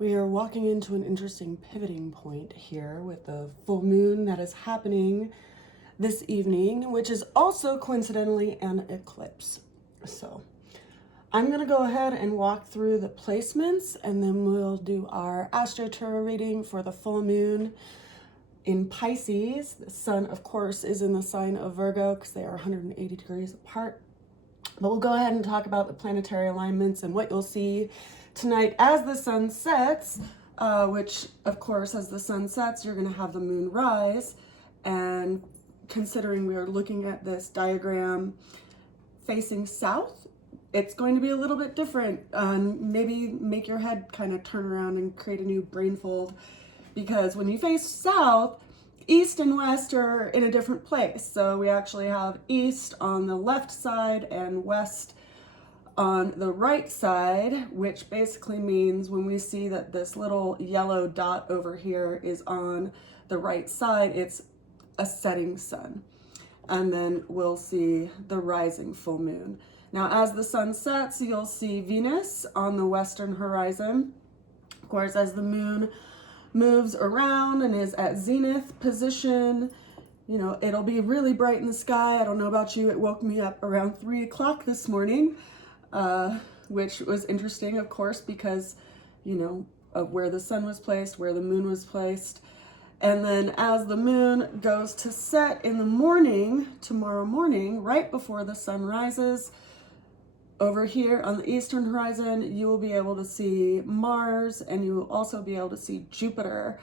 We are walking into an interesting pivoting point here with the full moon that is happening this evening, which is also coincidentally an eclipse. So I'm going to go ahead and walk through the placements, and then we'll do our AstroTarot reading for the full moon in Pisces. The sun, of course, is in the sign of Virgo because they are 180 degrees apart. But we'll go ahead and talk about the planetary alignments and what you'll see tonight as the sun sets, which, of course, as the sun sets, you're going to have the moon rise. And considering we are looking at this diagram facing south, it's going to be a little bit different. Maybe make your head kind of turn around and create a new brain fold, because when you face south, east and west are in a different place. So we actually have east on the left side and west on the right side, which basically means when we see that this little yellow dot over here is on the right side, it's a setting sun. And then we'll see the rising full moon. Now, as the sun sets, you'll see Venus on the western horizon. Of course, as the moon moves around and is at zenith position, you know, it'll be really bright in the sky. I don't know about you, it woke me up around 3 o'clock this morning, which was interesting, of course, because, you know, of where the sun was placed, where the moon was placed. And then as the moon goes to set in the morning, tomorrow morning, right before the sun rises, over here on the eastern horizon, you will be able to see Mars, and you will also be able to see Jupiter,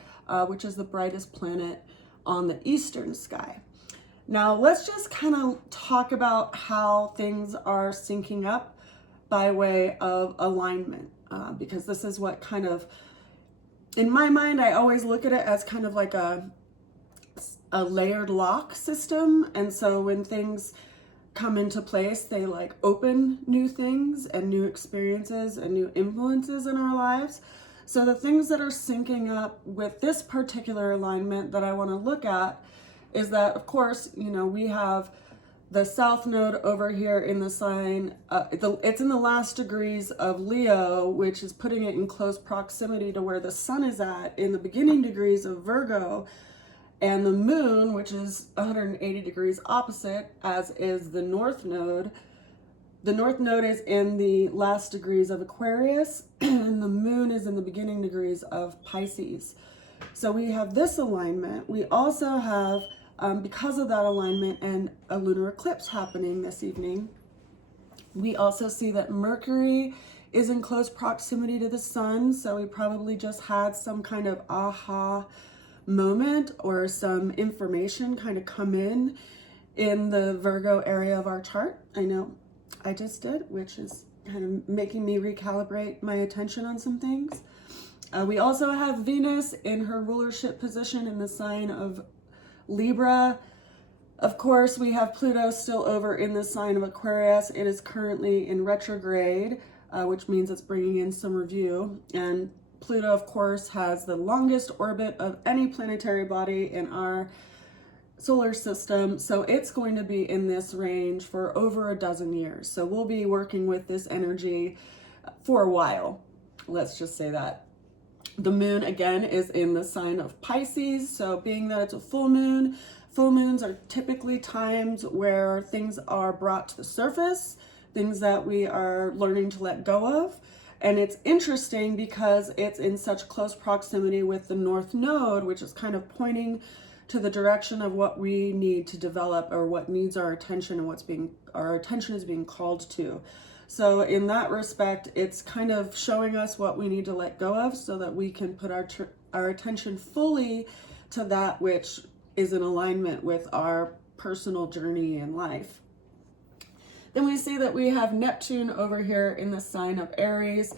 which is the brightest planet on the eastern sky. Now, let's just kind of talk about how things are syncing up by way of alignment, because this is what kind of, in my mind, I always look at it as kind of like a layered lock system. And so when things come into place, they like open new things and new experiences and new influences in our lives. So the things that are syncing up with this particular alignment that I want to look at is that, of course, you know, we have the south node over here in the sign, it's in the last degrees of Leo, which is putting it in close proximity to where the sun is at in the beginning degrees of Virgo, and the moon, which is 180 degrees opposite, as is the north node. The north node is in the last degrees of Aquarius, and the moon is in the beginning degrees of Pisces. So we have this alignment. We also have, because of that alignment and a lunar eclipse happening this evening, we also see that Mercury is in close proximity to the sun. So we probably just had some kind of aha moment or some information kind of come in the Virgo area of our chart. I know I just did, which is kind of making me recalibrate my attention on some things. We also have Venus in her rulership position in the sign of Libra. Of course, we have Pluto still over in the sign of Aquarius. It is currently in retrograde, which means it's bringing in some review. And Pluto, of course, has the longest orbit of any planetary body in our solar system. So it's going to be in this range for over a dozen years. So we'll be working with this energy for a while. Let's just say that. The moon, again, is in the sign of Pisces. So being that it's a full moon, full moons are typically times where things are brought to the surface, things that we are learning to let go of. And it's interesting because it's in such close proximity with the North Node, which is kind of pointing to the direction of what we need to develop or what needs our attention and our attention is being called to. So in that respect, it's kind of showing us what we need to let go of so that we can put our attention fully to that which is in alignment with our personal journey in life. Then we see that we have Neptune over here in the sign of Aries.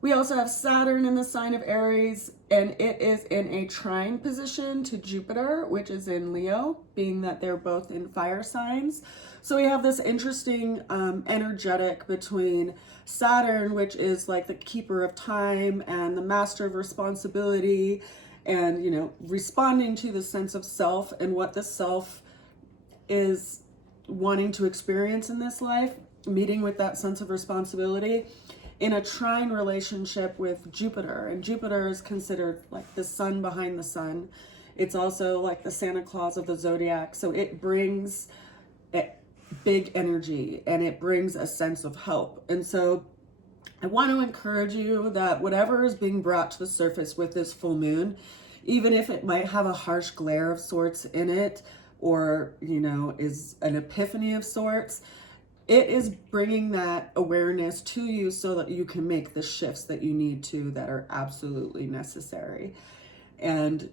We also have Saturn in the sign of Aries, and it is in a trine position to Jupiter, which is in Leo, being that they're both in fire signs. So we have this interesting energetic between Saturn, which is like the keeper of time and the master of responsibility, and, you know, responding to the sense of self and what the self is wanting to experience in this life, meeting with that sense of responsibility. in a trine relationship with Jupiter. And Jupiter is considered like the sun behind the sun. It's also like the Santa Claus of the zodiac. So it brings big energy and it brings a sense of hope. And so I want to encourage you that whatever is being brought to the surface with this full moon, even if it might have a harsh glare of sorts in it, or, you know, is an epiphany of sorts, it is bringing that awareness to you so that you can make the shifts that you need to, that are absolutely necessary. And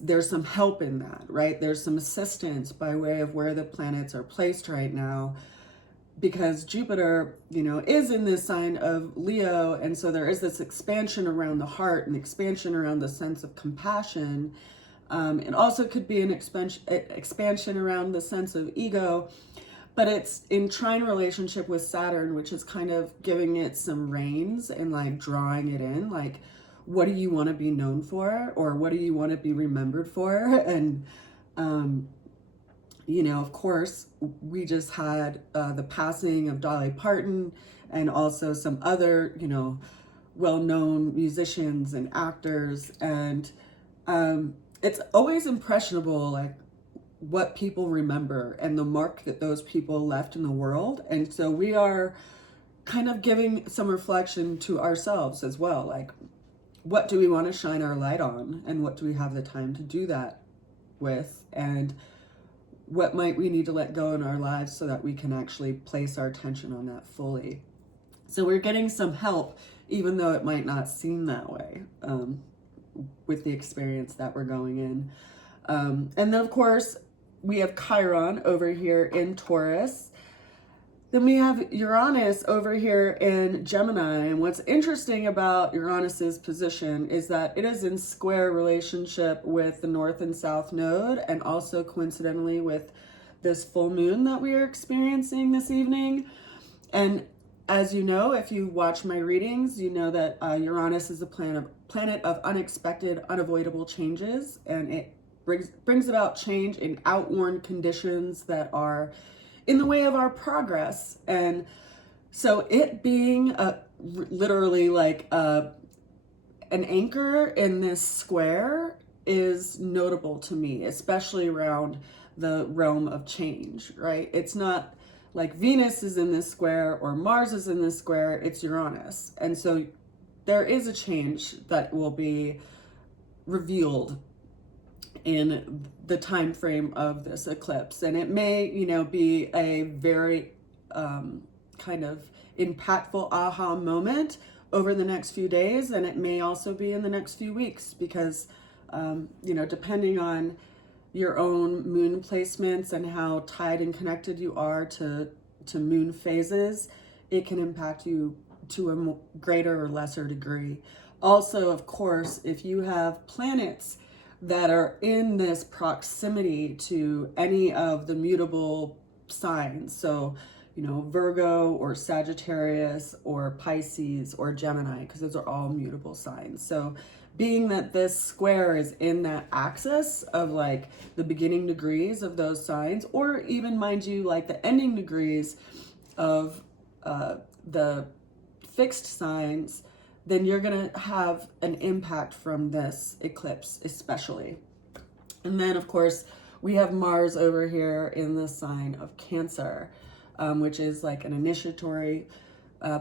there's some help in that, right? There's some assistance by way of where the planets are placed right now, because Jupiter, you know, is in this sign of Leo. And so there is this expansion around the heart and expansion around the sense of compassion. It also could be an expansion around the sense of ego, but it's in trine relationship with Saturn, which is kind of giving it some reins and like drawing it in, like, what do you want to be known for? Or what do you want to be remembered for? And, you know, of course, we just had the passing of Dolly Parton and also some other, you know, well-known musicians and actors. And it's always impressionable, like, what people remember and the mark that those people left in the world. And so we are kind of giving some reflection to ourselves as well. Like, what do we want to shine our light on? And what do we have the time to do that with? And what might we need to let go in our lives so that we can actually place our attention on that fully? So we're getting some help, even though it might not seem that way, with the experience that we're going in. And then, of course, we have Chiron over here in Taurus. Then we have Uranus over here in Gemini. And what's interesting about Uranus's position is that it is in square relationship with the North and South Node, and also coincidentally with this full moon that we are experiencing this evening. And as you know, if you watch my readings, you know that Uranus is a planet of unexpected, unavoidable changes, and it brings about change in outworn conditions that are in the way of our progress. And so it being literally like an anchor in this square is notable to me, especially around the realm of change, right? It's not like Venus is in this square or Mars is in this square, it's Uranus. And so there is a change that will be revealed in the time frame of this eclipse. And it may, you know, be a very kind of impactful aha moment over the next few days. And it may also be in the next few weeks, because, you know, depending on your own moon placements and how tied and connected you are to moon phases, it can impact you to a greater or lesser degree. Also, of course, if you have planets that are in this proximity to any of the mutable signs, so, you know, Virgo or Sagittarius or Pisces or Gemini, because those are all mutable signs. So being that this square is in that axis of like the beginning degrees of those signs, or even, mind you, like the ending degrees of the fixed signs, then you're going to have an impact from this eclipse especially. And then, of course, we have Mars over here in the sign of Cancer, which is like an initiatory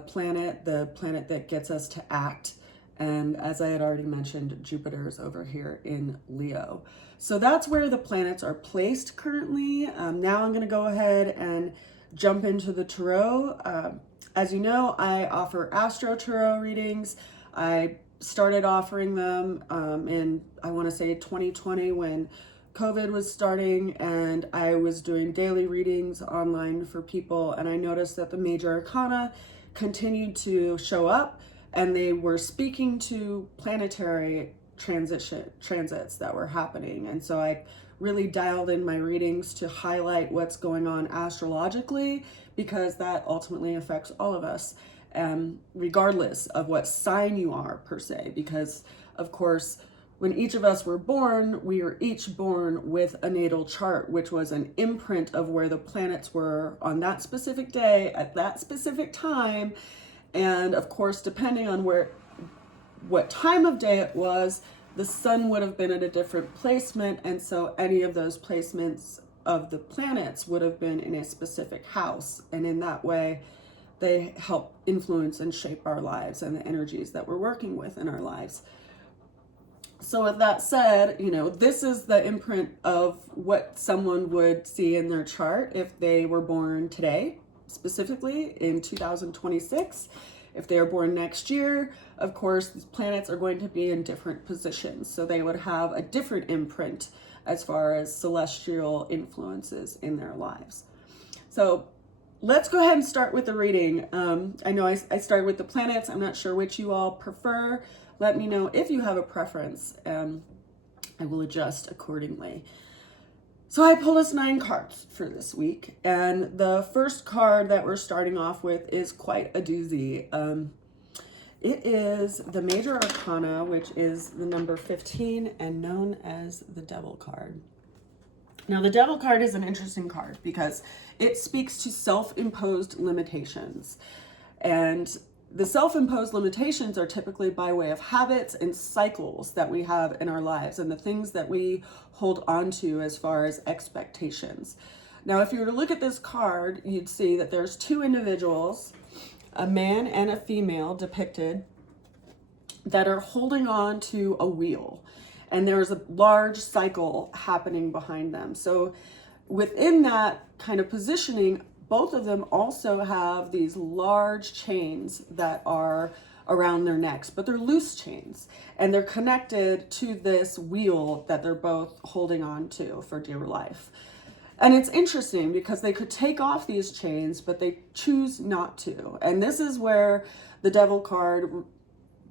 planet, the planet that gets us to act. And as I had already mentioned, Jupiter is over here in Leo. So that's where the planets are placed currently. Now I'm going to go ahead and jump into the tarot. As you know, I offer AstroTarot readings. I started offering them in, I want to say 2020, when COVID was starting, and I was doing daily readings online for people. And I noticed that the major arcana continued to show up, and they were speaking to planetary transits that were happening. And so I really dialed in my readings to highlight what's going on astrologically, because that ultimately affects all of us, regardless of what sign you are per se. Because of course, when each of us were born, we were each born with a natal chart, which was an imprint of where the planets were on that specific day at that specific time. And of course, depending on what time of day it was, the sun would have been at a different placement, and so any of those placements of the planets would have been in a specific house, and in that way they help influence and shape our lives and the energies that we're working with in our lives. So with that said, this is the imprint of what someone would see in their chart if they were born today, specifically in 2026. If they are born next year, of course, these planets are going to be in different positions. So they would have a different imprint as far as celestial influences in their lives. So let's go ahead and start with the reading. I know I started with the planets. I'm not sure which you all prefer. Let me know if you have a preference. I will adjust accordingly. So I pulled us 9 cards for this week, and the first card that we're starting off with is quite a doozy. It is the Major Arcana, which is the number 15 and known as the Devil card. Now, the Devil card is an interesting card because it speaks to self-imposed limitations, and the self-imposed limitations are typically by way of habits and cycles that we have in our lives and the things that we hold on to as far as expectations. Now, if you were to look at this card, you'd see that there's 2 individuals, a man and a female depicted, that are holding on to a wheel. And there's a large cycle happening behind them. So within that kind of positioning, both of them also have these large chains that are around their necks, but they're loose chains, and they're connected to this wheel that they're both holding on to for dear life. And it's interesting because they could take off these chains, but they choose not to. And this is where the Devil card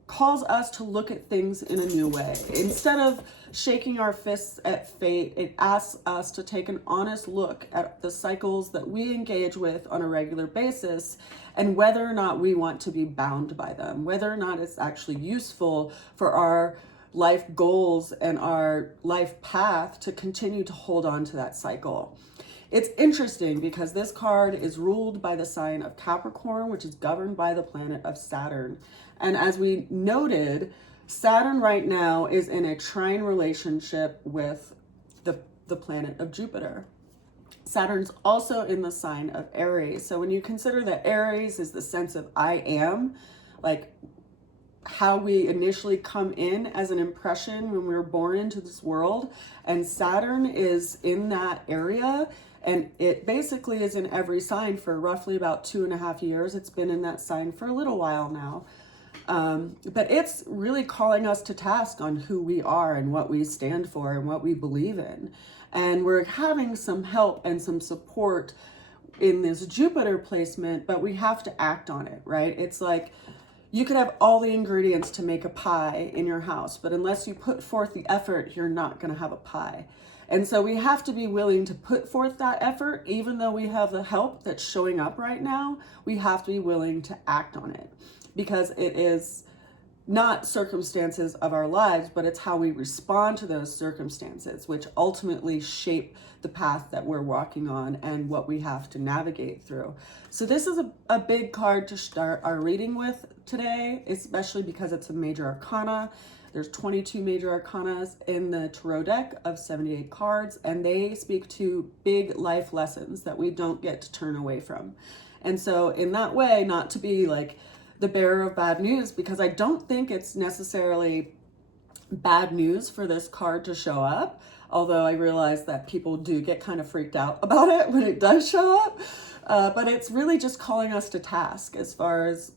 calls us to look at things in a new way. Instead of shaking our fists at fate, it asks us to take an honest look at the cycles that we engage with on a regular basis and whether or not we want to be bound by them, whether or not it's actually useful for our life goals and our life path to continue to hold on to that cycle. It's interesting because this card is ruled by the sign of Capricorn, which is governed by the planet of Saturn. And as we noted, Saturn right now is in a trine relationship with the planet of Jupiter. Saturn's also in the sign of Aries. So when you consider that Aries is the sense of I am, like how we initially come in as an impression when we were born into this world, and Saturn is in that area, and it basically is in every sign for roughly about 2.5 years. It's been in that sign for a little while now. But it's really calling us to task on who we are and what we stand for and what we believe in. And we're having some help and some support in this Jupiter placement, but we have to act on it, right? It's like you could have all the ingredients to make a pie in your house, but unless you put forth the effort, you're not going to have a pie. And so we have to be willing to put forth that effort, even though we have the help that's showing up right now. We have to be willing to act on it, because it is not circumstances of our lives, but it's how we respond to those circumstances, which ultimately shape the path that we're walking on and what we have to navigate through. So this is a big card to start our reading with today, especially because it's a major arcana. There's 22 major arcanas in the tarot deck of 78 cards, and they speak to big life lessons that we don't get to turn away from. And so in that way, not to be like the bearer of bad news, because I don't think it's necessarily bad news for this card to show up, although I realize that people do get kind of freaked out about it when it does show up. But it's really just calling us to task as far as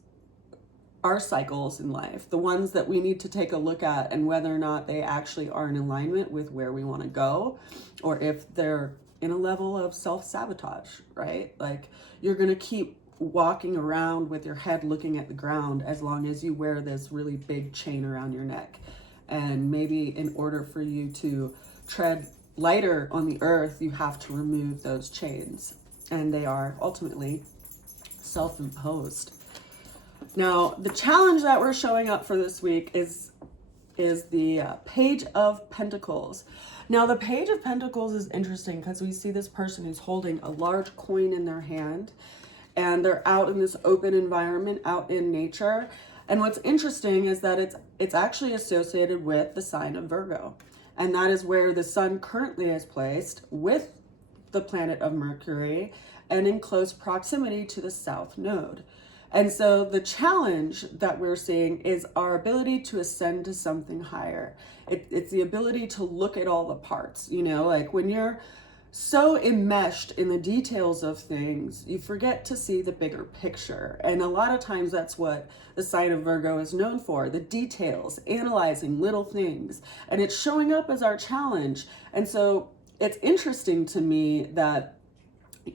our cycles in life, the ones that we need to take a look at and whether or not they actually are in alignment with where we want to go, or if they're in a level of self-sabotage, right? Like you're going to keep walking around with your head looking at the ground as long as you wear this really big chain around your neck. And maybe in order for you to tread lighter on the earth, you have to remove those chains, and they are ultimately self-imposed. Now, the challenge that we're showing up for this week is the Page of Pentacles. Now, the Page of Pentacles is interesting because we see this person who's holding a large coin in their hand, and they're out in this open environment, out in nature. And what's interesting is that it's actually associated with the sign of Virgo. And that is where the sun currently is placed with the planet of Mercury and in close proximity to the south node. And so the challenge that we're seeing is our ability to ascend to something higher. It's the ability to look at all the parts, you know, like when you're so enmeshed in the details of things, you forget to see the bigger picture. And a lot of times that's what the sign of Virgo is known for, the details, analyzing little things. And it's showing up as our challenge. And so it's interesting to me that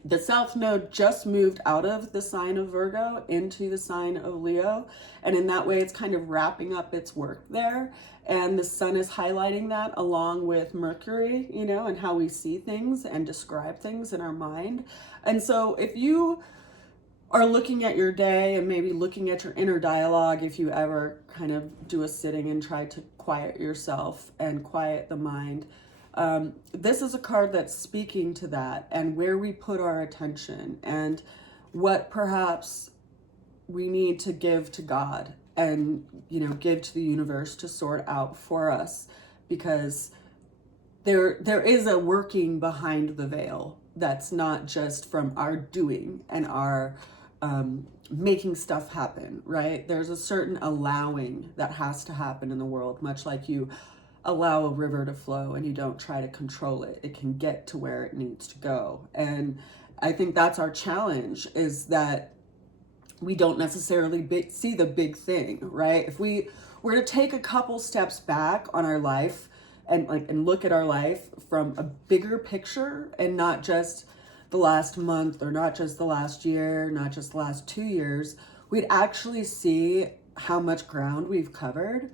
the South Node just moved out of the sign of Virgo into the sign of Leo. And in that way, it's kind of wrapping up its work there. And the sun is highlighting that along with Mercury, you know, and how we see things and describe things in our mind. And so if you are looking at your day and maybe looking at your inner dialogue, if you ever kind of do a sitting and try to quiet yourself and quiet the mind, this is a card that's speaking to that and where we put our attention and what perhaps we need to give to God and, you know, give to the universe to sort out for us, because there is a working behind the veil that's not just from our doing and our making stuff happen, right? There's a certain allowing that has to happen in the world, much like you allow a river to flow and you don't try to control it. It can get to where it needs to go. And I think that's our challenge, is that we don't necessarily see the big thing, right? If we were to take a couple steps back on our life and look at our life from a bigger picture and not just the last month or not just the last year, not just the last 2 years, we'd actually see how much ground we've covered.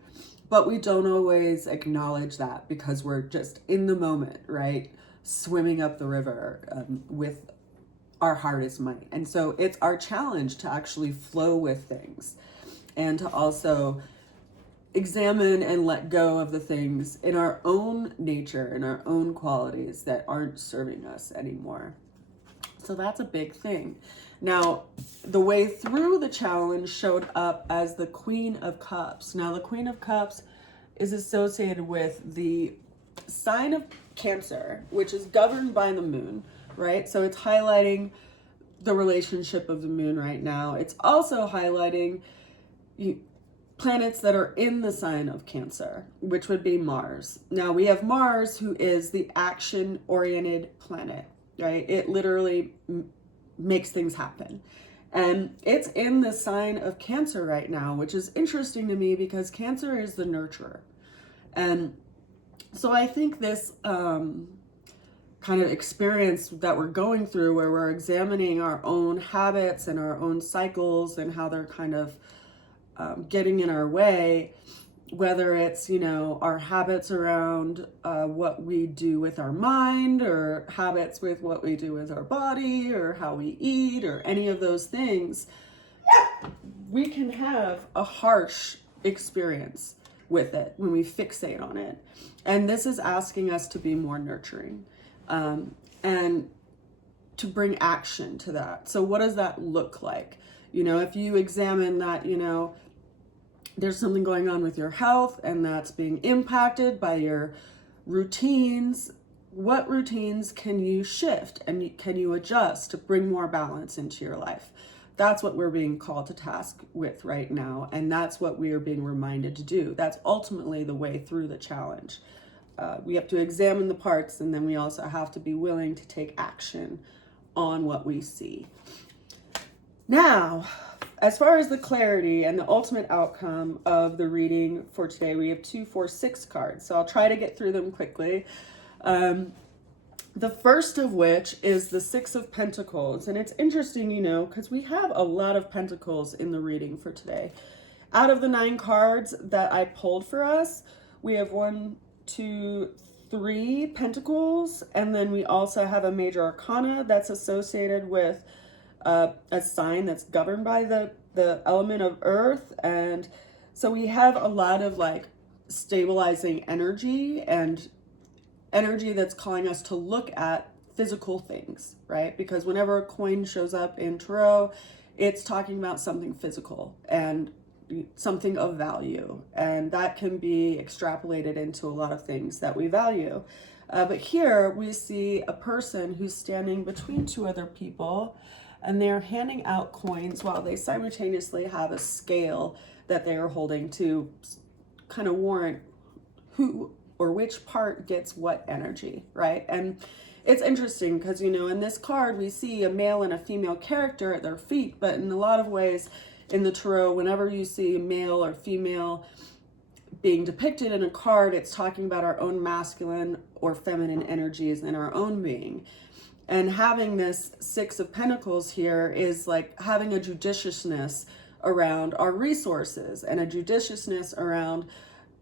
But we don't always acknowledge that because we're just in the moment, right? Swimming up the river with our heart is might. And so it's our challenge to actually flow with things and to also examine and let go of the things in our own nature, in our own qualities that aren't serving us anymore. So that's a big thing. Now, the way through the challenge showed up as the Queen of Cups. Now, the Queen of Cups is associated with the sign of Cancer, which is governed by the moon, right? So it's highlighting the relationship of the moon right now. It's also highlighting planets that are in the sign of Cancer, which would be Mars. Now, we have Mars, who is the action-oriented planet, right? It literally makes things happen. And it's in the sign of Cancer right now, which is interesting to me because Cancer is the nurturer. And so I think this kind of experience that we're going through, where we're examining our own habits and our own cycles and how they're kind of getting in our way, whether it's, you know, our habits around what we do with our mind, or habits with what we do with our body, or how we eat, or any of those things, we can have a harsh experience with it when we fixate on it. And this is asking us to be more nurturing and to bring action to that. So what does that look like? You know, if you examine that, you know, there's something going on with your health and that's being impacted by your routines, what routines can you shift and can you adjust to bring more balance into your life? That's what we're being called to task with right now. And that's what we are being reminded to do. That's ultimately the way through the challenge. We have to examine the parts, and then we also have to be willing to take action on what we see. Now, as far as the clarity and the ultimate outcome of the reading for today, we have 2, 4, 6 cards. So I'll try to get through them quickly. The first of which is the 6 of Pentacles. And it's interesting, you know, because we have a lot of Pentacles in the reading for today. Out of the 9 cards that I pulled for us, we have 1, 2, 3 Pentacles. And then we also have a major arcana that's associated with a sign that's governed by the element of earth. And so we have a lot of like stabilizing energy and energy that's calling us to look at physical things, right? Because whenever a coin shows up in tarot, it's talking about something physical and something of value, and that can be extrapolated into a lot of things that we value. But here we see a person who's standing between two other people, and they're handing out coins while they simultaneously have a scale that they are holding to kind of warrant who or which part gets what energy, right? And it's interesting because, you know, in this card, we see a male and a female character at their feet, but in a lot of ways in the tarot, whenever you see male or female being depicted in a card, it's talking about our own masculine or feminine energies in our own being. And having this Six of Pentacles here is like having a judiciousness around our resources and a judiciousness around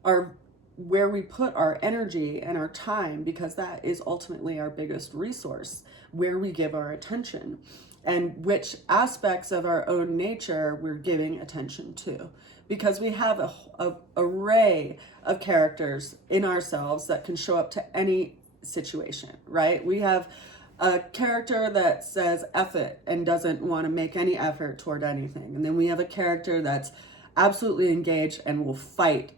our where we put our energy and our time, because that is ultimately our biggest resource, where we give our attention and which aspects of our own nature we're giving attention to, because we have a array of characters in ourselves that can show up to any situation, right? We have a character that says F it and doesn't want to make any effort toward anything. And then we have a character that's absolutely engaged and will fight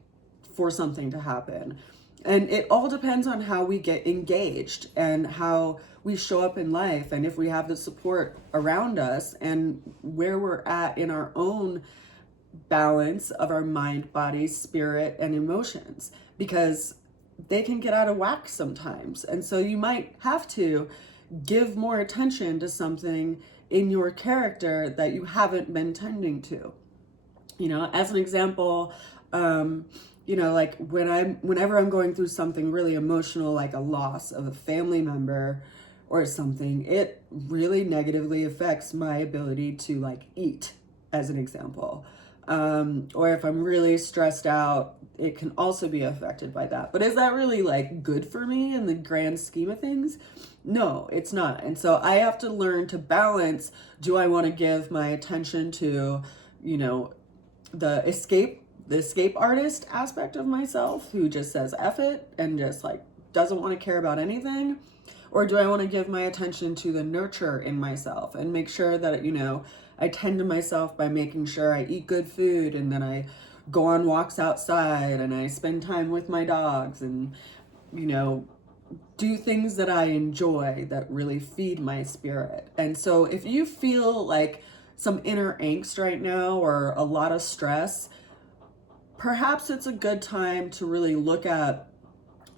for something to happen. And it all depends on how we get engaged and how we show up in life, and if we have the support around us and where we're at in our own balance of our mind, body, spirit, and emotions, because they can get out of whack sometimes. And so you might have to give more attention to something in your character that you haven't been tending to. You know, as an example, you know, like whenever I'm going through something really emotional, like a loss of a family member or something, it really negatively affects my ability to like eat, as an example. Or if I'm really stressed out, it can also be affected by that. But is that really like good for me in the grand scheme of things? No, it's not. And so I have to learn to balance. Do I want to give my attention to, you know, the escape artist aspect of myself who just says F it and just like doesn't want to care about anything? Or do I want to give my attention to the nurture in myself and make sure that, you know, I tend to myself by making sure I eat good food, and then I go on walks outside and I spend time with my dogs and, you know, do things that I enjoy that really feed my spirit. And so if you feel like some inner angst right now or a lot of stress, perhaps it's a good time to really look at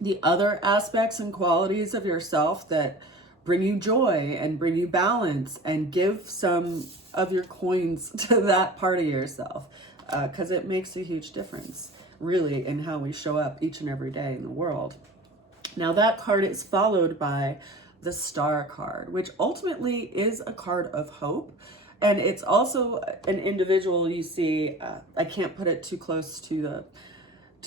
the other aspects and qualities of yourself that bring you joy and bring you balance, and give some of your coins to that part of yourself, because it makes a huge difference really in how we show up each and every day in the world. Now that card is followed by the Star card, which ultimately is a card of hope. And it's also an individual you see. I can't put it too close to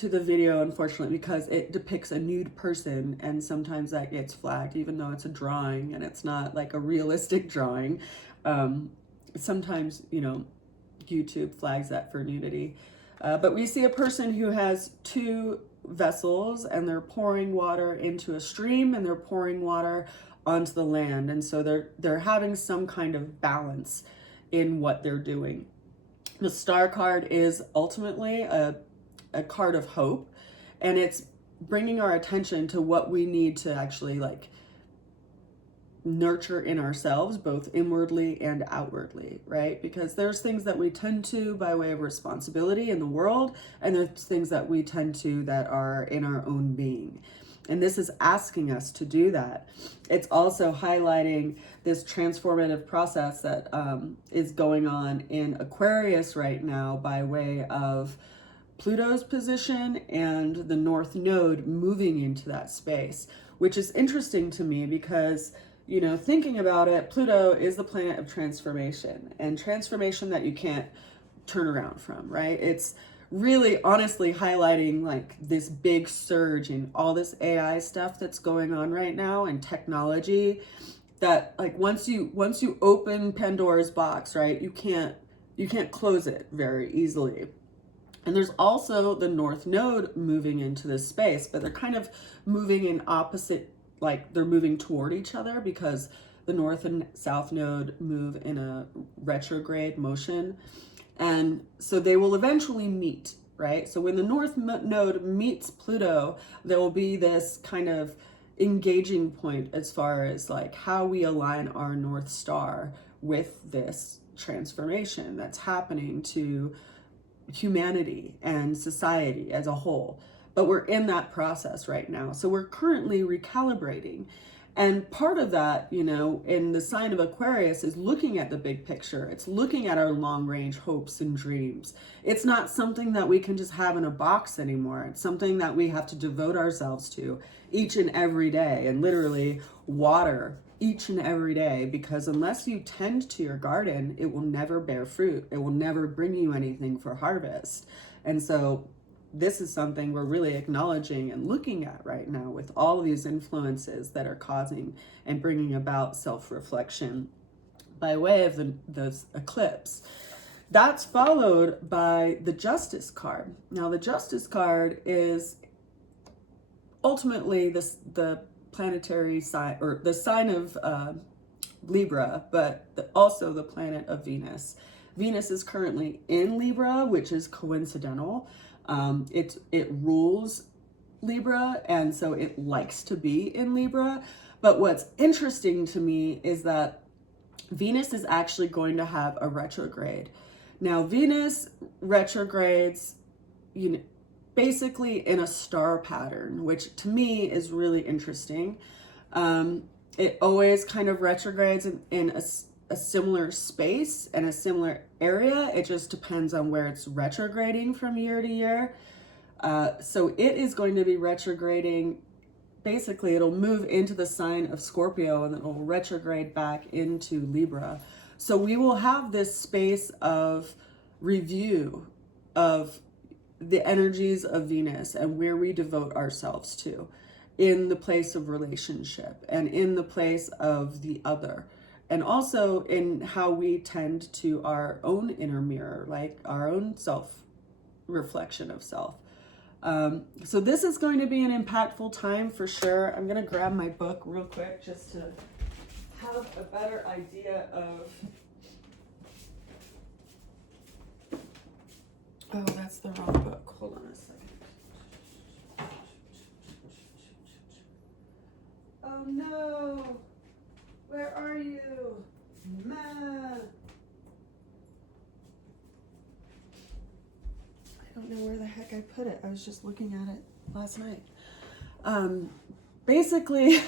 the video, unfortunately, because it depicts a nude person, and sometimes that gets flagged, even though it's a drawing and it's not like a realistic drawing. Sometimes, you know, YouTube flags that for nudity. But we see a person who has two vessels, and they're pouring water into a stream, and they're pouring water onto the land. And so they're having some kind of balance in what they're doing. The Star card is ultimately a card of hope, and it's bringing our attention to what we need to actually like nurture in ourselves, both inwardly and outwardly, right? Because there's things that we tend to by way of responsibility in the world, and there's things that we tend to that are in our own being. And this is asking us to do that. It's also highlighting this transformative process that is going on in Aquarius right now by way of Pluto's position and the North Node moving into that space, which is interesting to me because, you know, thinking about it, Pluto is the planet of transformation, and transformation that you can't turn around from, right? It's really honestly highlighting like this big surge in all this AI stuff that's going on right now, and technology that like once you open Pandora's box, right, you can't close it very easily. And there's also the North Node moving into this space, but they're kind of moving in opposite like they're moving toward each other because the North and South node move in a retrograde motion. And so they will eventually meet, right? So when the North node meets Pluto, there will be this kind of engaging point as far as like how we align our North Star with this transformation that's happening to humanity and society as a whole. But we're in that process right now. So we're currently recalibrating. And part of that, you know, in the sign of Aquarius is looking at the big picture. It's looking at our long range hopes and dreams. It's not something that we can just have in a box anymore. It's something that we have to devote ourselves to each and every day, and literally water each and every day, because unless you tend to your garden, it will never bear fruit. It will never bring you anything for harvest. And so this is something we're really acknowledging and looking at right now with all of these influences that are causing and bringing about self-reflection by way of the eclipse. That's followed by the Justice card. Now, the Justice card is ultimately the planetary sign, or the sign of Libra, but also the planet of Venus. Venus is currently in Libra, which is coincidental. It rules Libra, and so it likes to be in Libra. But what's interesting to me is that Venus is actually going to have a retrograde. Now, Venus retrogrades, you know, basically in a star pattern, which to me is really interesting. It always kind of retrogrades in a similar space and a similar area. It just depends on where it's retrograding from year to year. So it is going to be retrograding. Basically, it'll move into the sign of Scorpio and then it'll retrograde back into Libra. So we will have this space of review of the energies of Venus and where we devote ourselves to in the place of relationship and in the place of the other, and also in how we tend to our own inner mirror, like our own self reflection of self. So this is going to be an impactful time for sure. I'm going to grab my book real quick just to have a better idea of... Oh, that's the wrong book. Hold on a second. Oh no! Where are you? Ma! I don't know where the heck I put it. I was just looking at it last night. Basically,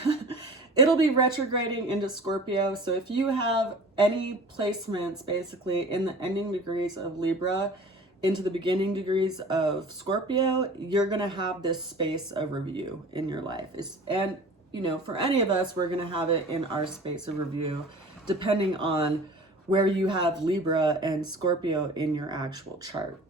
it'll be retrograding into Scorpio. So if you have any placements basically in the ending degrees of Libra into the beginning degrees of Scorpio, you're going to have this space of review in your life. And, you know, for any of us, we're going to have it in our space of review, depending on where you have Libra and Scorpio in your actual chart.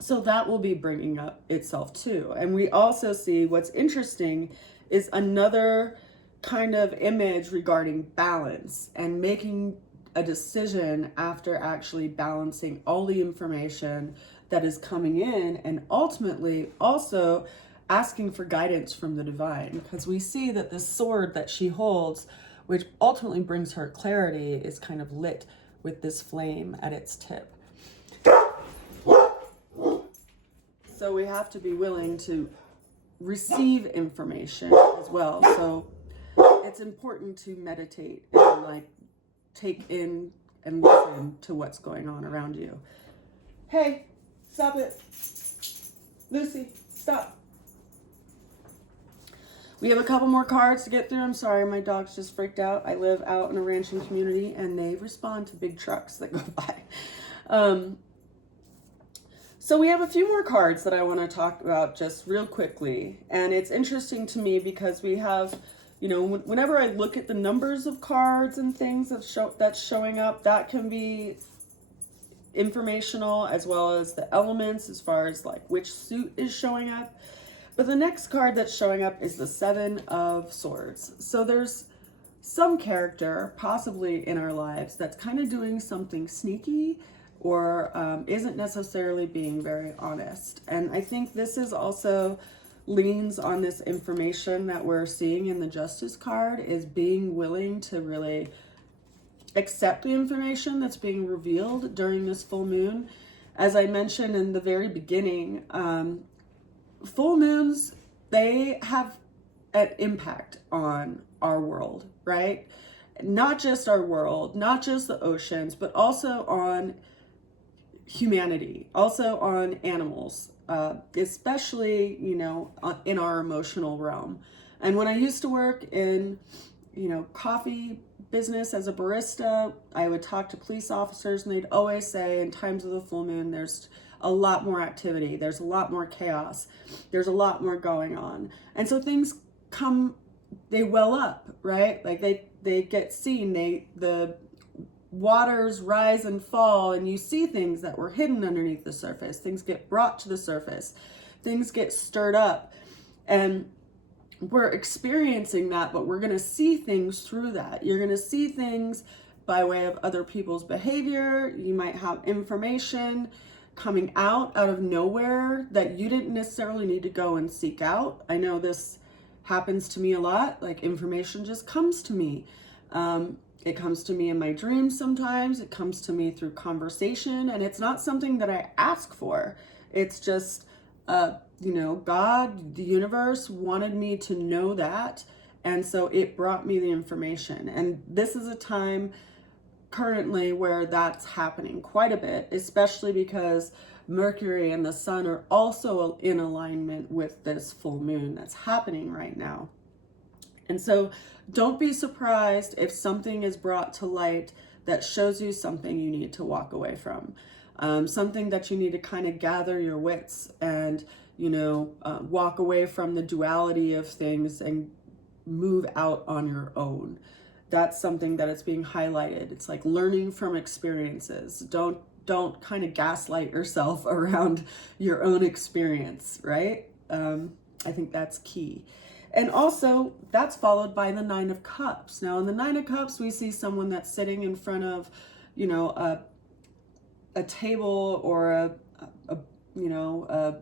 So that will be bringing up itself too. And we also see what's interesting is another kind of image regarding balance and making a decision after actually balancing all the information that is coming in, and ultimately also asking for guidance from the divine, because we see that this sword that she holds, which ultimately brings her clarity, is kind of lit with this flame at its tip. So we have to be willing to receive information as well. So it's important to meditate and like take in and listen to what's going on around you. Hey, stop it. Lucy, stop. We have a couple more cards to get through. I'm sorry, my dog's just freaked out. I live out in a ranching community and they respond to big trucks that go by. So we have a few more cards that I want to talk about just real quickly. And it's interesting to me because we have, you know, whenever I look at the numbers of cards and things that's showing up, that can be informational, as well as the elements as far as like which suit is showing up. But the next card that's showing up is the Seven of Swords. So there's some character possibly in our lives that's kind of doing something sneaky or isn't necessarily being very honest. And I think this is also leans on this information that we're seeing in the Justice card is being willing to really accept the information that's being revealed during this full moon. As I mentioned in the very beginning, full moons, they have an impact on our world, right? Not just our world, not just the oceans, but also on humanity, also on animals, especially, you know, in our emotional realm. And when I used to work in, you know, coffee business as a barista, I would talk to police officers and they'd always say in times of the full moon, there's a lot more activity, there's a lot more chaos, there's a lot more going on. And so things come, they well up, right? Like they get seen, the waters rise and fall, and you see things that were hidden underneath the surface. Things get brought to the surface, things get stirred up, and we're experiencing that, but we're going to see things through that. You're going to see things by way of other people's behavior. You might have information coming out of nowhere that you didn't necessarily need to go and seek out. I know this happens to me a lot. Like, information just comes to me. It comes to me in my dreams sometimes. It comes to me through conversation, and it's not something that I ask for. It's just, you know, God, the universe wanted me to know that, and so it brought me the information. And this is a time currently where that's happening quite a bit, especially because Mercury and the Sun are also in alignment with this full moon that's happening right now. And so don't be surprised if something is brought to light that shows you something you need to walk away from, something that you need to kind of gather your wits and, you know, walk away from the duality of things and move out on your own. That's something that is being highlighted. It's like learning from experiences. Don't kind of gaslight yourself around your own experience, right? I think that's key. And also, that's followed by the Nine of Cups. Now, in the Nine of Cups, we see someone that's sitting in front of, you know, a table or a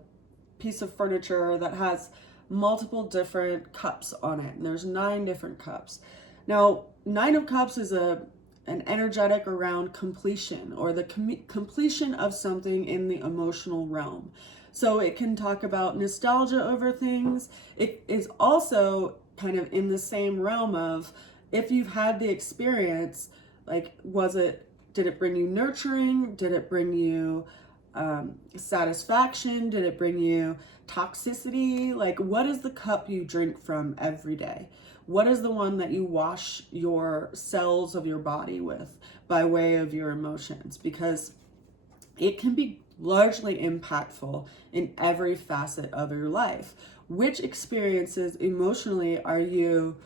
piece of furniture that has multiple different cups on it. And there's 9 different cups. Now, Nine of Cups is an energetic around completion, or the completion of something in the emotional realm. So it can talk about nostalgia over things. It is also kind of in the same realm of, if you've had the experience, like, did it bring you nurturing? Did it bring you satisfaction? Did it bring you toxicity? Like, what is the cup you drink from every day? What is the one that you wash your cells of your body with by way of your emotions? Because it can be largely impactful in every facet of your life. Which experiences emotionally are you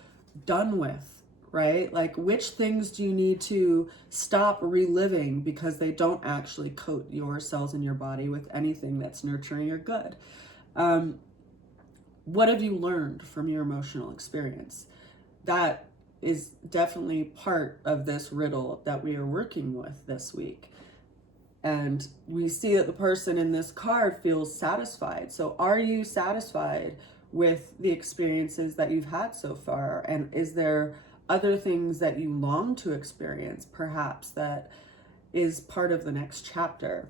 done with, right? Like, which things do you need to stop reliving because they don't actually coat your cells in your body with anything that's nurturing or good? What have you learned from your emotional experience? That is definitely part of this riddle that we are working with this week. And we see that the person in this card feels satisfied. So are you satisfied with the experiences that you've had so far? And is there other things that you long to experience, perhaps, that is part of the next chapter?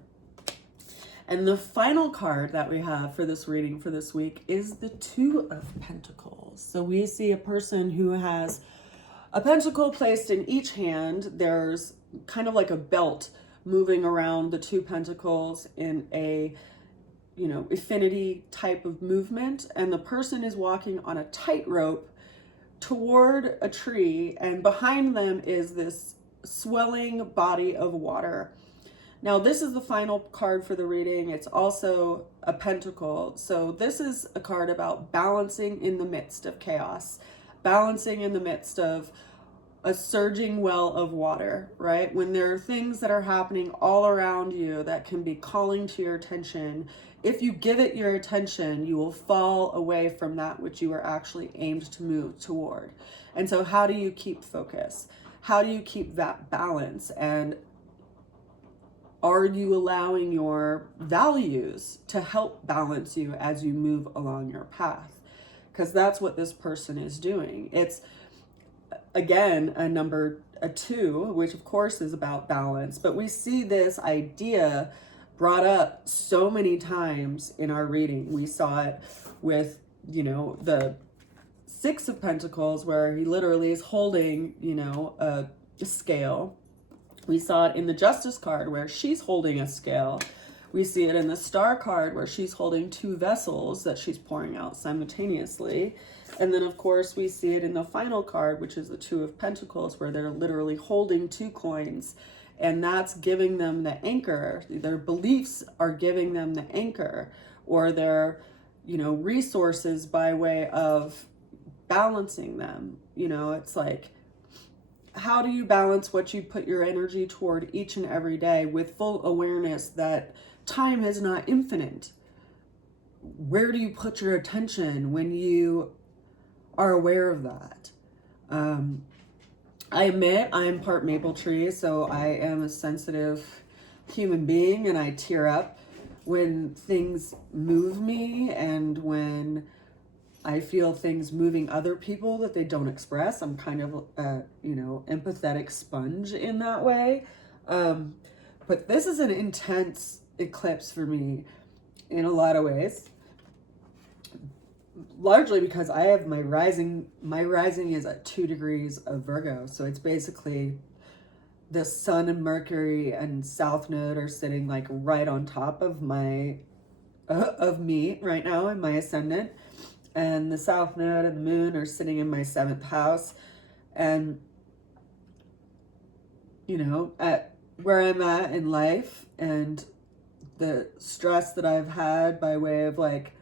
And the final card that we have for this reading for this week is the Two of Pentacles. So we see a person who has a pentacle placed in each hand. There's kind of like a belt moving around the 2 pentacles in a, you know, affinity type of movement. And the person is walking on a tightrope toward a tree, and behind them is this swelling body of water. Now, this is the final card for the reading. It's also a pentacle. So this is a card about balancing in the midst of chaos, balancing in the midst of a surging well of water, right? When there are things that are happening all around you that can be calling to your attention, if you give it your attention, you will fall away from that which you are actually aimed to move toward. And so how do you keep focus? How do you keep that balance? And are you allowing your values to help balance you as you move along your path? Because that's what this person is doing. It's, again, a 2, which of course is about balance, but we see this idea brought up so many times in our reading. We saw it with, you know, the 6 of Pentacles, where he literally is holding, you know, a scale. We saw it in the Justice card where she's holding a scale. We see it in the Star card where she's holding 2 vessels that she's pouring out simultaneously. And then, of course, we see it in the final card, which is the 2 of Pentacles, where they're literally holding 2 coins. And that's giving them the anchor. Their beliefs are giving them the anchor, or their, you know, resources by way of balancing them. You know, it's like, how do you balance what you put your energy toward each and every day with full awareness that time is not infinite? Where do you put your attention when you are aware of that? I admit I'm part maple tree, so I am a sensitive human being, and I tear up when things move me and when I feel things moving other people that they don't express. I'm kind of a, you know, empathetic sponge in that way. But this is an intense eclipse for me in a lot of ways. Largely because I have my rising is at 2 degrees of Virgo. So it's basically the Sun and Mercury and South Node are sitting like right on top of my, of me right now in my ascendant. And the South Node and the Moon are sitting in my 7th house. And, you know, at where I'm at in life and the stress that I've had by way of like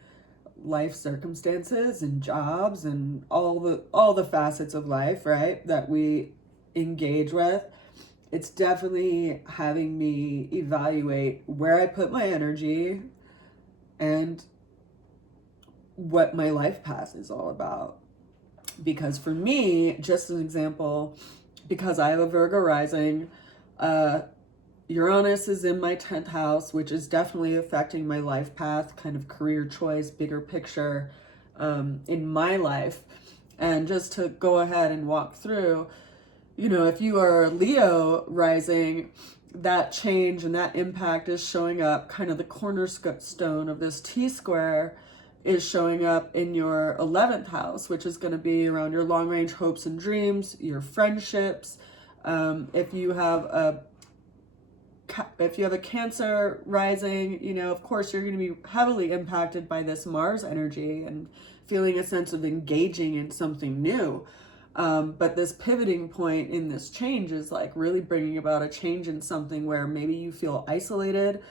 life circumstances and jobs and all the facets of life, right, that we engage with, it's definitely having me evaluate where I put my energy and what my life path is all about. Because for me, just an example, because I have a Virgo rising, Uranus is in my 10th house, which is definitely affecting my life path, kind of career choice, bigger picture in my life. And just to go ahead and walk through, you know, if you are Leo rising, that change and that impact is showing up, kind of the cornerstone of this T-square is showing up in your 11th house, which is going to be around your long-range hopes and dreams, your friendships. If you have a Cancer rising, you know, of course, you're going to be heavily impacted by this Mars energy and feeling a sense of engaging in something new. But this pivoting point in this change is like really bringing about a change in something where maybe you feel isolated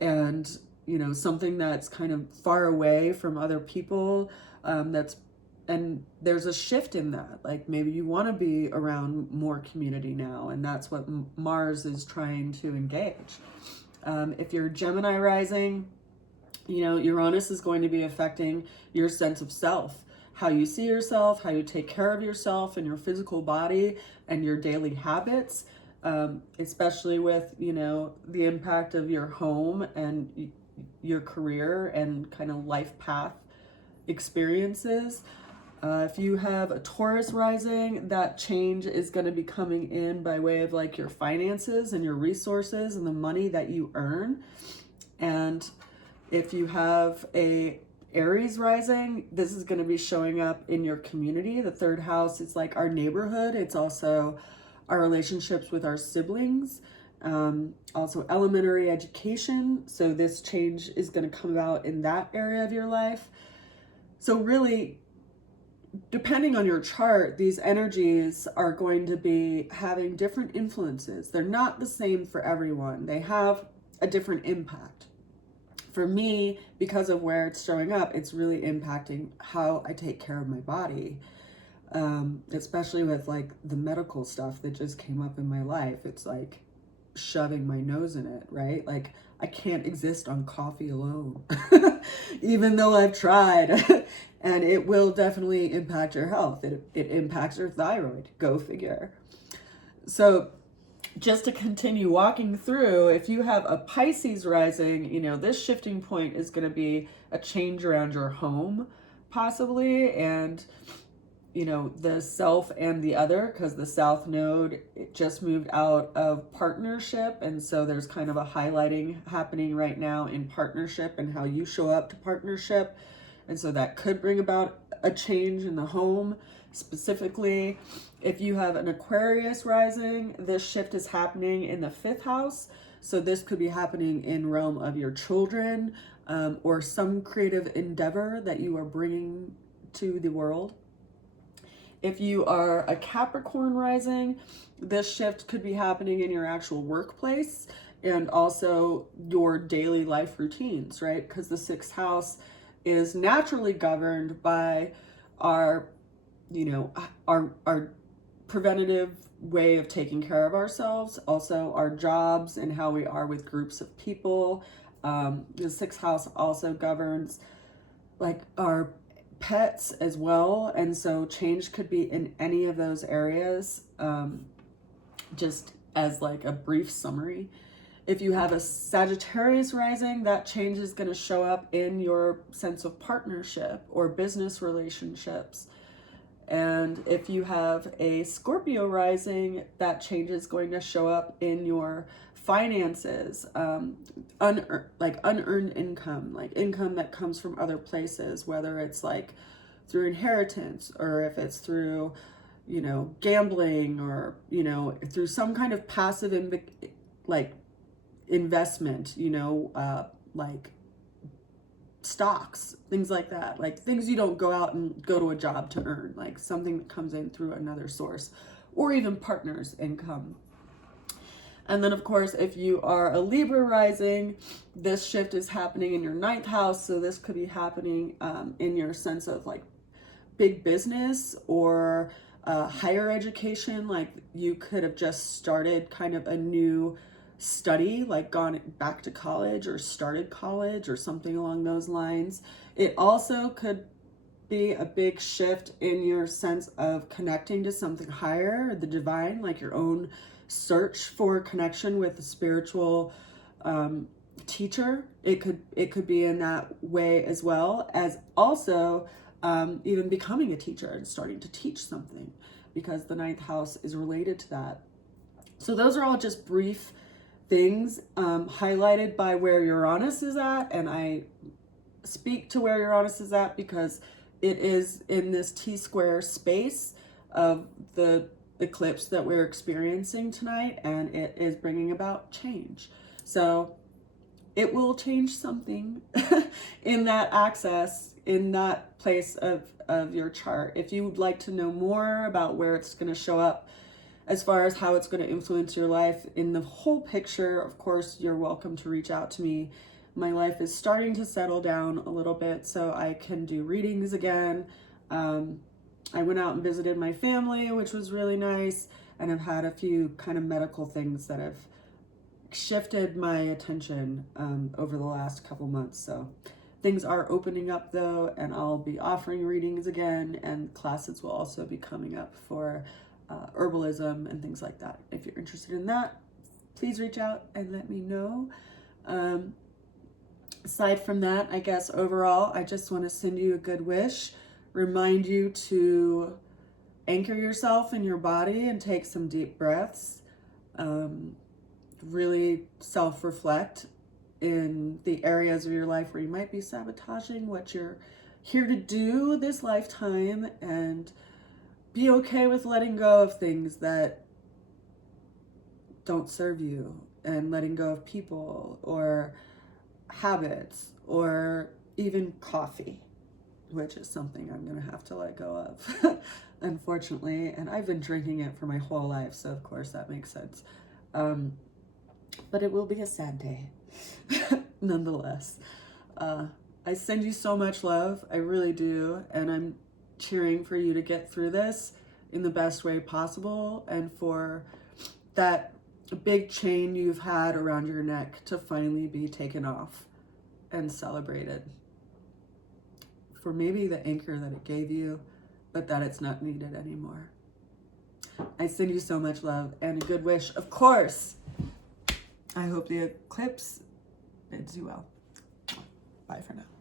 and, you know, something that's kind of far away from other people. And there's a shift in that. Like maybe you want to be around more community now, and that's what Mars is trying to engage. If you're Gemini rising, you know, Uranus is going to be affecting your sense of self, how you see yourself, how you take care of yourself and your physical body and your daily habits, especially with, you know, the impact of your home and your career and kind of life path experiences. If you have a Taurus rising, that change is going to be coming in by way of like your finances and your resources and the money that you earn. And if you have a Aries rising, this is going to be showing up in your community. The 3rd house is like our neighborhood. It's also our relationships with our siblings, also elementary education. So this change is going to come about in that area of your life. So really, depending on your chart, these energies are going to be having different influences. They're not the same for everyone. They have a different impact. For me, because of where it's showing up, it's really impacting how I take care of my body, especially with like the medical stuff that just came up in my life. It's like shoving my nose in it, right? Like I can't exist on coffee alone, even though I've tried. And it will definitely impact your health. It impacts your thyroid. Go figure. So just to continue walking through, if you have a Pisces rising, you know, this shifting point is going to be a change around your home, possibly, and you know, the self and the other, because the South Node, it just moved out of partnership, and so there's kind of a highlighting happening right now in partnership and how you show up to partnership, and so that could bring about a change in the home. Specifically, if you have an Aquarius rising, this shift is happening in the 5th house, so this could be happening in realm of your children, or some creative endeavor that you are bringing to the world. If you are a Capricorn rising, this shift could be happening in your actual workplace and also your daily life routines, right? Because the 6th house is naturally governed by our, you know, our preventative way of taking care of ourselves, also our jobs and how we are with groups of people. The 6th house also governs like our pets as well, and so change could be in any of those areas. Just as like a brief summary, if you have a Sagittarius rising, that change is going to show up in your sense of partnership or business relationships. And if you have a Scorpio rising, that change is going to show up in your finances, unearned income, like income that comes from other places, whether it's like through inheritance or if it's through, you know, gambling or, you know, through some kind of passive like investment, you know, like stocks, things like that, like things you don't go out and go to a job to earn, like something that comes in through another source, or even partners' income. And then, of course, if you are a Libra rising, this shift is happening in your 9th house. So this could be happening in your sense of like big business or higher education. Like you could have just started kind of a new study, like gone back to college or started college or something along those lines. It also could be a big shift in your sense of connecting to something higher, the divine, like your own search for connection with a spiritual teacher. It could be in that way, as well as also even becoming a teacher and starting to teach something, because the 9th house is related to that. So those are all just brief things highlighted by where Uranus is at, and I speak to where Uranus is at because it is in this T-square space of the eclipse that we're experiencing tonight, and it is bringing about change. So it will change something in that access, in that place of your chart. If you would like to know more about where it's going to show up as far as how it's going to influence your life in the whole picture, of course, you're welcome to reach out to me. My life is starting to settle down a little bit so I can do readings again. I went out and visited my family, which was really nice, and I've had a few kind of medical things that have shifted my attention over the last couple months. So things are opening up though, and I'll be offering readings again, and classes will also be coming up for herbalism and things like that. If you're interested in that, please reach out and let me know. Aside from that, I guess overall, I just want to send you a good wish, remind you to anchor yourself in your body and take some deep breaths. Really self-reflect in the areas of your life where you might be sabotaging what you're here to do this lifetime, and be okay with letting go of things that don't serve you, and letting go of people or habits or even coffee, which is something I'm gonna have to let go of unfortunately, and I've been drinking it for my whole life, so of course that makes sense. But it will be a sad day nonetheless. I send you so much love, I really do, and I'm cheering for you to get through this in the best way possible, and for that big chain you've had around your neck to finally be taken off and celebrated, for maybe the anchor that it gave you, but that it's not needed anymore. I send you so much love and a good wish. Of course, I hope the eclipse bids you well. Bye for now.